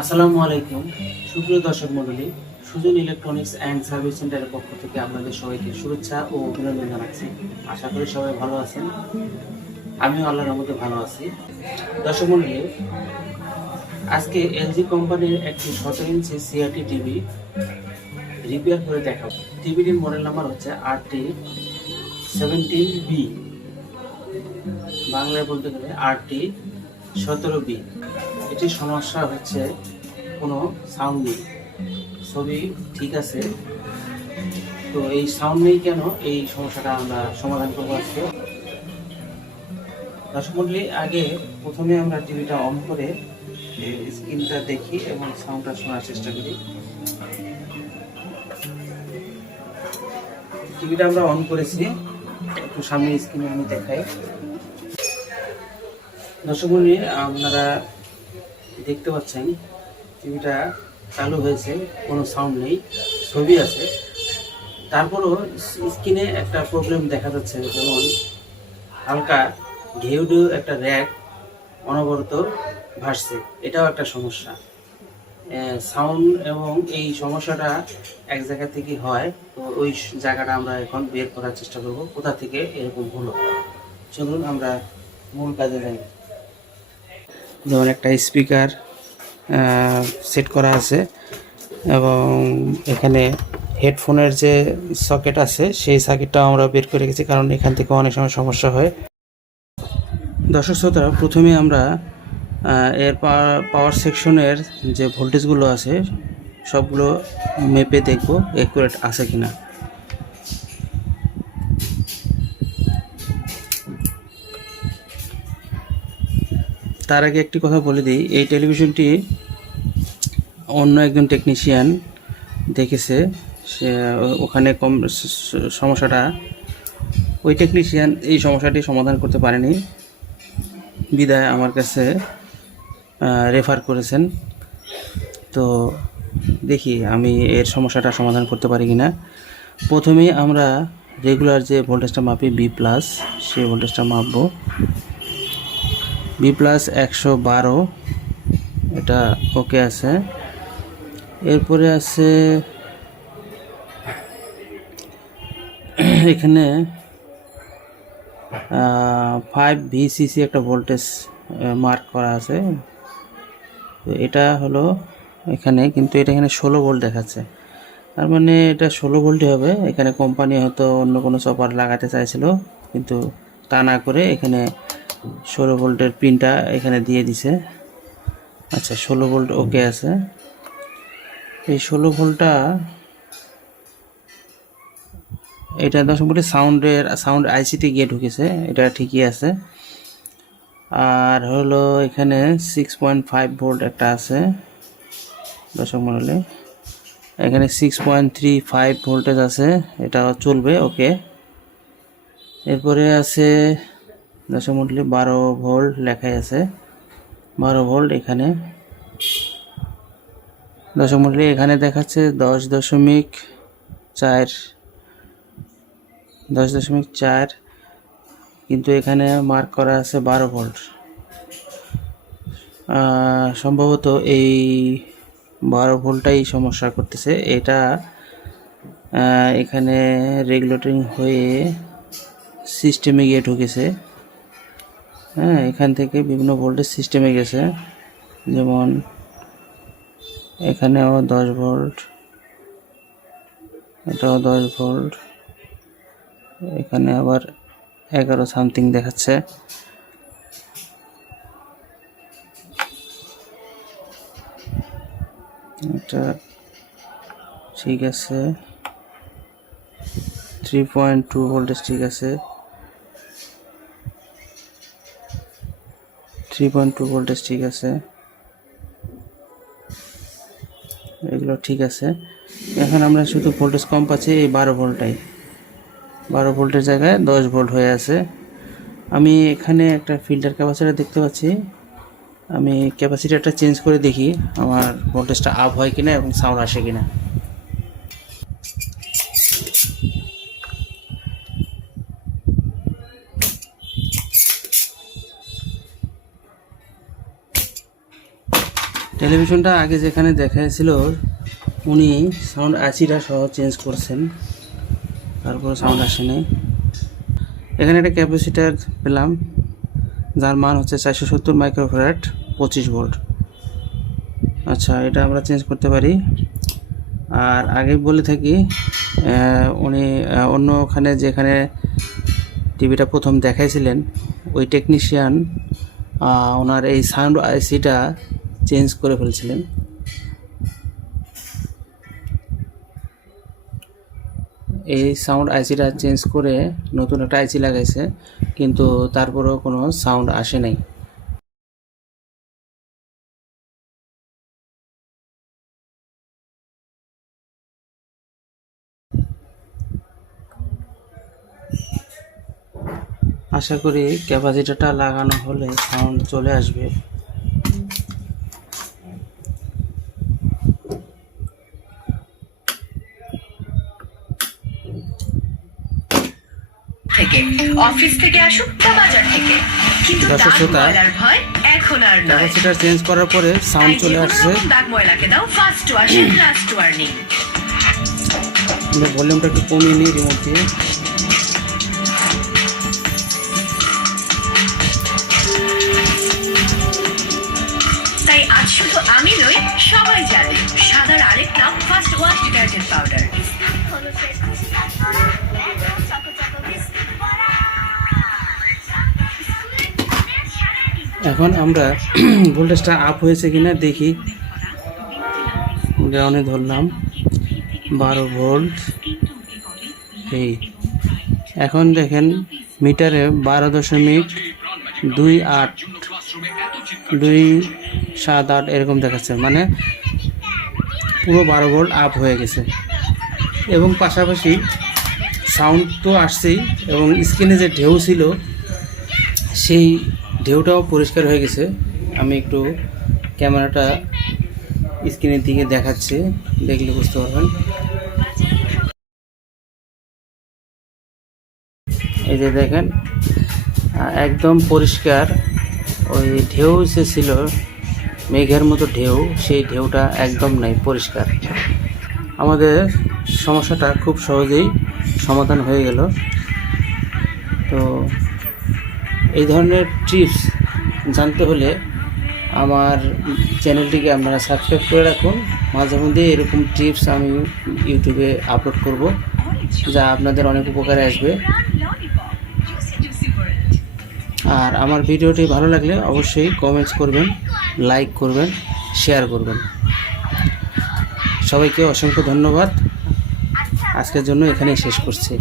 আসসালামু আলাইকুম সুপ্রিয় দর্শক মণ্ডলী, সুজন ইলেকট্রনিক্স অ্যান্ড সার্ভিস সেন্টারের পক্ষ থেকে আপনাদের সবাইকে শুভেচ্ছা ও অভিনন্দন জানাচ্ছি। আশা করি সবাই ভালো আছেন। আমিও আল্লাহর রহমতে ভালো আছি। দর্শক মণ্ডলী, আজকে এলজি কোম্পানির একটি 17 ইঞ্চি সিআরটি টিভি রিপেয়ার করে দেখাবো। টিভিটির মডেল নাম্বার হচ্ছে RT17B, বাংলায় বলতে গেলে RT17B। এটির সমস্যা হচ্ছে কোনো সাউন্ড নেই, ছবি ঠিক আছে, তো এই সাউন্ড নেই কেন, এই সমস্যাটা আমরা সমাধান করবো আজকে। দর্শক মণ্ডলী, আগে প্রথমে আমরা টিভিটা অন করে স্ক্রিনটা দেখি এবং সাউন্ডটা শোনার চেষ্টা করি। টিভিটা আমরা অন করেছি, একটু সামনে স্ক্রিনে আমি দেখাই। দর্শক মণ্ডলী, আপনারা দেখতে পাচ্ছেন টিভিটা চালু হয়েছে, কোনো সাউন্ড নেই, ছবি আছে, তারপরও স্ক্রিনে একটা প্রবলেম দেখা যাচ্ছে, যেমন হালকা ঘেউ ঢেউ একটা র্যাক অনবরত ভাসছে, এটাও একটা সমস্যা। সাউন্ড এবং এই সমস্যাটা এক জায়গা থেকে হয়, তো ওই জায়গাটা আমরা এখন বের করার চেষ্টা করব, কোথা থেকে এরকম হলো। চলুন আমরা মূল কাজে যাই। যেমন একটা স্পিকার সেট করা আছে এবং এখানে হেডফোনের যে সকেট আছে সেই সকেটটাও আমরা বের করে রেখেছি, কারণ এখান থেকে অনেক সময় সমস্যা হয়। দর্শক শ্রোতা, প্রথমে আমরা এর পাওয়ার সেকশনের যে ভোল্টেজগুলো আছে সবগুলো মেপে দেখব অ্যাকুরেট আছে কিনা। তার আগে একটি কথা বলে দিই, এই টেলিভিশনটি অন্য একজন টেকনিশিয়ান দেখেছে, সে ওখানে সমস্যাটা, ওই টেকনিশিয়ান এই সমস্যাটি সমাধান করতে পারেনি, বিদায় আমার কাছে রেফার করেছেন। তো দেখি আমি এর সমস্যাটা সমাধান করতে পারি কিনা। প্রথমেই আমরা রেগুলার যে ভোল্টেজটা মাপি B+, সেই ভোল্টেজটা মাপবো। B+ 112, এটা ওকে আছে। এরপরে আছে এখানে 5 VCC একটা ভোল্টেজ মার্ক করা আছে, তো এটা হলো এখানে, কিন্তু এটা এখানে 16 ভোল্ট দেখাচ্ছে, তার মানে এটা 16 ভোল্টই হবে। এখানে কোম্পানি হয়তো অন্য কোনো চপার লাগাতে চাইছিল, কিন্তু তা না করে এখানে 16 ভোল্টের পিনটা এখানে দিয়ে দিছে। আচ্ছা, 16 ভোল্ট ওকে আছে। এই 16 ভোল্টটা, এটা দর্শক বলি সাউন্ড আইসিতে গিয়ে ঢুকেছে, এটা ঠিকই আছে। আর হলো এখানে 6.5 ভোল্ট একটা আছে দর্শক মণ্ডলী, এখানে 6.35 ভোল্টেজ আছে, এটা চলবে, ওকে। এরপরে আছে দর্শক মণ্ডলী 12 ভোল্ট লেখাই আছে, 12 ভোল্ট এখানে। দর্শক মণ্ডলী, এখানে দেখাচ্ছে 10.4, কিন্তু এখানে মার্ক করা আছে 12 ভোল্ট। সম্ভবত এই 12 ভোল্টটাই সমস্যা করতেছে। এটা এখানে রেগুলেটিং হয়ে সিস্টেমে গিয়ে ঢুকেছে। হ্যাঁ, এখান থেকে বিভিন্ন ভোল্টেজ সিস্টেমে গেছে, যেমন এখানেও 10 ভোল্ট, এটাও 10 ভোল্ট, এখানে আবার 11 সামথিং দেখাচ্ছে। এটা ঠিক আছে, 3.2 ভোল্টেজ ঠিক আছে, 3.2 ভোল্টেজ ঠিক আছে, এগুলো ঠিক আছে। এখন আমরা শুধু ভোল্টেজ কম পাচ্ছি এই 12 ভোল্টটাই, 12 ভোল্টের জায়গায় 10 ভোল্ট হয়ে আছে। আমি এখানে একটা ফিল্টার ক্যাপাসিটর দেখতে পাচ্ছি, আমি ক্যাপাসিটরটা চেঞ্জ করে দেখি আমার ভোল্টেজটা আপ হয় কিনা এবং সাউন্ড আসে কিনা। টেলিভিশনটা আগে যেখানে দেখাইছিল উনি সাউন্ড আইসিটা সহ চেঞ্জ করছেন, তারপর সাউন্ড আসেনি। এখানে একটা ক্যাপাসিটার পেলাম যার মান হচ্ছে 470 মাইক্রোফ্যারাড 25 ভোল্ট। আচ্ছা, এটা আমরা চেঞ্জ করতে পারি। আর আগে বলে থাকি উনি অন্যখানে যেখানে টিভিটা প্রথম দেখাইছিলেন ওই টেকনিশিয়ান ওনার এই সাউন্ড আইসিটা চেঞ্জ করে ফেলছিলেন। এই সাউন্ড আইসিটা চেঞ্জ করে নতুন একটা আইসি লাগাইছে, কিন্তু তারপরেও কোনো সাউন্ড আসে নাই। আশা করি ক্যাপাসিটারটা লাগানো হলে সাউন্ড চলে আসবে। অফিস থেকে আসুক বা বাজার থেকে, কিন্তু ক্যাপাসিটার চেঞ্জ করার পরে সাউন্ড চলে আসছে। দাগ ময়লাকে দাও ফার্স্ট ওয়াশিং লাস্ট ওয়ার্নিং। ভলিউমটা একটু কমিয়ে নিই রিমোট দিয়ে। তাই আজ শুধু আমি নই, সবাই জানে সাদার আরেক নাম ফার্স্ট ওয়াশ ডিটারজেন্ট পাউডার। এখন আমরা ভোল্টেজটা আপ হয়েছে কিনা দেখি। গ্রাউন্ডে ধরলাম 12 ভোল্ট। এই এখন দেখেন মিটারে 12.28 এরকম দেখাচ্ছে, মানে পুরো 12 ভোল্ট আপ হয়ে গেছে। এবং পাশাপাশি সাউন্ড তো আসছেই, এবং স্ক্রিনে যে ঢেউ ছিল সেই ঢেউটাও পরিষ্কার হয়ে গেছে। আমি একটু ক্যামেরাটা স্ক্রিনের দিকে দেখাচ্ছি, দেখলে বুঝতে পারবেন। এই যে দেখেন একদম পরিষ্কার। ওই ঢেউ যে ছিল মেঘের মতো ঢেউ, সেই ঢেউটা একদম নাই, পরিষ্কার। আমাদের সমস্যাটা খুব সহজেই সমাধান হয়ে গেল। তো এই ধরনের টিপস জানতে হলে আমার চ্যানেলটিকে আপনারা সাবস্ক্রাইব করে রাখুন। মাঝে মধ্যে এরকম টিপস আমি ইউটিউবে আপলোড করব, যা আপনাদের অনেক উপকারে আসবে। আর আমার ভিডিওটি ভালো লাগলে অবশ্যই কমেন্টস করবেন, লাইক করবেন, শেয়ার করবেন। সবাইকে অসংখ্য ধন্যবাদ। আজকের জন্য এখানেই শেষ করছি।